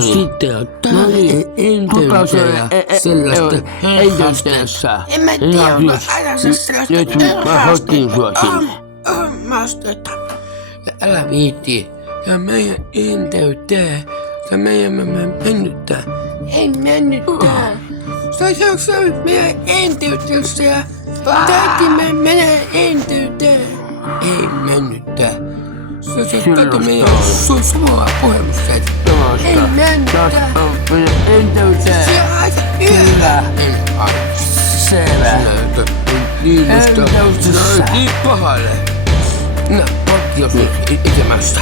sitten ottaa enteyttä ja sellaista haasteessa. En mä tiedä, mä aina sellaista Nyt mä hoitin sua sinne. Mä ostetaan. Älä viitti. Ja meidän enteyttä. Ja meidän mennyttää. Ei mennyttää. Sä jaksaa meidän enteytessä ja täytimme meidän enteytään. Ei mennyttää. Se täytyy meidän sumua puhelusta. Ei mennyttää. Enteytää. Se on aika yhä. Selvä. Enteytessä. Niin pahalle. No, pakki jos nyt ikämästä.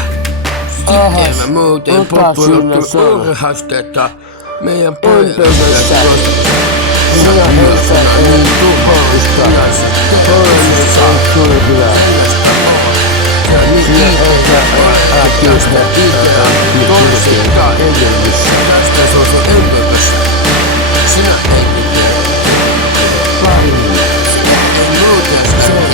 Sitten mä muuten poppuiluttu urhasteetta. Meidän Enteytessä. Minä heistä niin tuhoista. Toimessa on surkilla. Minä heistä äkistä. Toisesta edellyssä. Tästä se on sun enteytessä. Sinä ei mitään. Ei muuten sitä.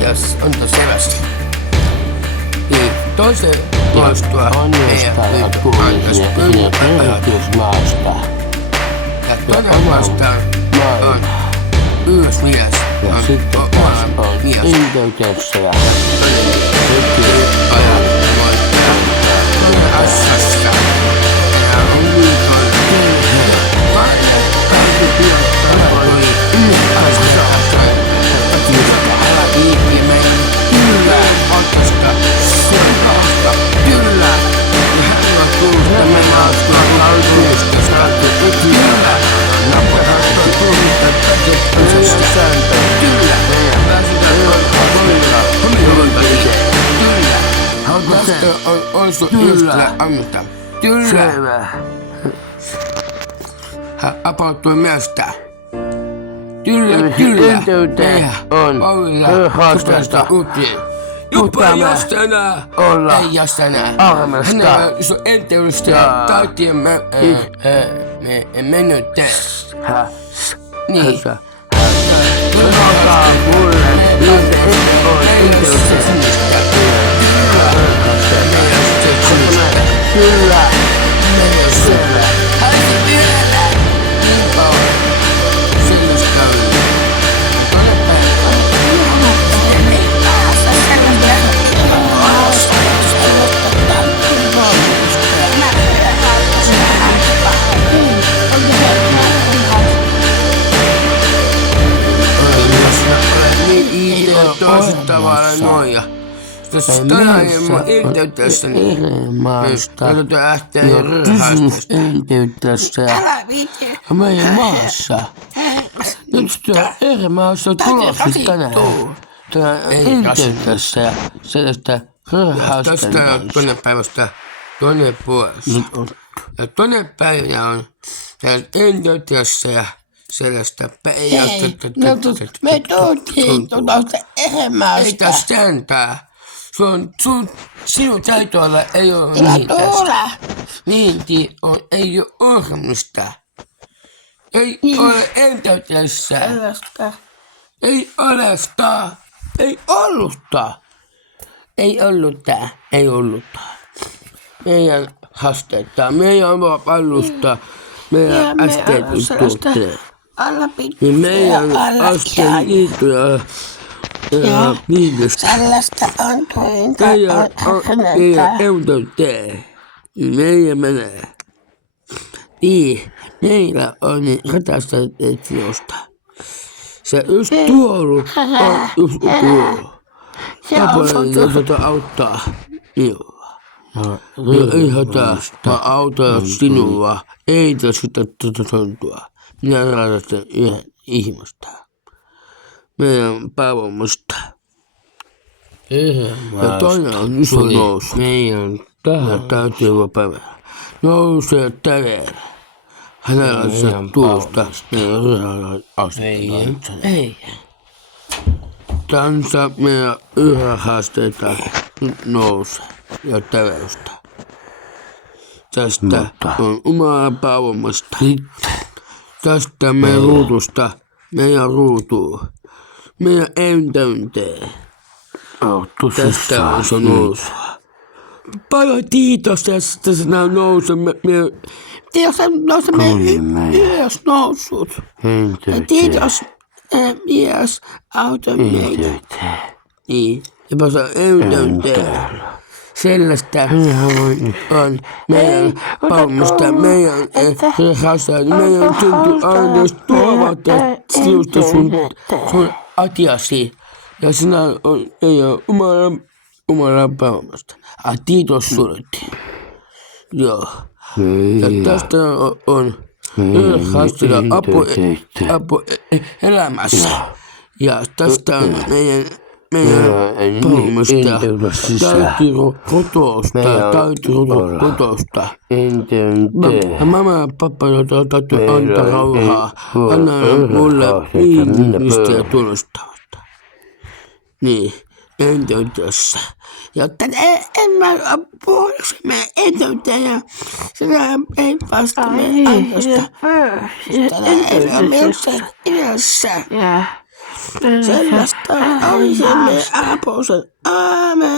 Jos on tosi selvästi. Niin, toisen poistua meidän antaisi erityismaasta. ja toinen vastaan on ylös mies. Ja sitten taas on enteytessä ja on sun ystävä Annusta. Selvä. Hän apauttui miestä. Kyllä. Enteyteen on haasteesta. Juppa ei jos enää. Olla Ei jos enää. armesta. Hänellä on enteydestä ja taitiin me mennyttä. Niin. Sanotaan mulle, miltä et on enteyteen. Kyllä. Selvä. Toisin tavalla noin ja jos tänään ilman enteytessä niin täytyy lähteä jo ryyhäistestä. Enteytessä ja Älä viitti. meidän maassa. Nyt eri maassa on tulossa tänään. Tää enteytessä ja sellaista Tästä on toinen päivästä toinen puolesta. Ja toinen päivä on täällä enteytessä ja sellaista Me tultiin tuosta eri Ei maasta. tästä sentää. Sinun taitoilla ei ole niin tästä. Niin, ei ole ohjelmista. Ei ole enteytessä. Ei olesta. Ei ollutta. Ei ollutta. Meidän haasteita, meidän pallusta, meidän asteet tuotteet. Niin meidän asteen liittyä ja viidestä. Sellaista on tointa. Meidän enteyteen. Meidän menee. Niin, meillä on niin ratasteet sinusta. Se just tuolla on just tuolla. Tapainen, jos auttaa minua. Ei hätää, mä autan sinua. Ei tässä tuntua. Minä raadastan yhden ihmistä. Meidän palvelusta. Ja toinen on iso nousu. Meidän Tähän täytyy olla päivä. Nousee tälle. Hänellä on se tuosta. Ei. Tansa meidän yhä haasteita nousee ja täväystä. Tästä on omaa paumasta. Tästä meidän ruutusta, meidän ruutuu, meidän enteyteen. Tästä on se nousu. Paljon kiitos tästä sinä nousemme. Jos me ylös nousut. Kiitos mies auta meitä. Niin, jopa se enteyteen. Sellaista on meidän palmusta, meidän rehasta, meidän synty annes tuovat sinusta sun asiasi. Ja sinä ei ole Jumala palmusta. Kiitos sulle. Joo. Ja tästä on rehasta ja apu elämässä. Ja tästä on meidän palmusta täytyy kotousta. Mama ja pappa, jota täytyy antaa rauhaa. Anna mulle ihmistä ja tunnustavasta. Niin, enteytössä. Jotta en mä puhuisi meidän enteyteen ja sinä ei vasta meidän antosta. Tänä ei ole missään idässä. Sellaista olisi meidän apuisen. Aamen.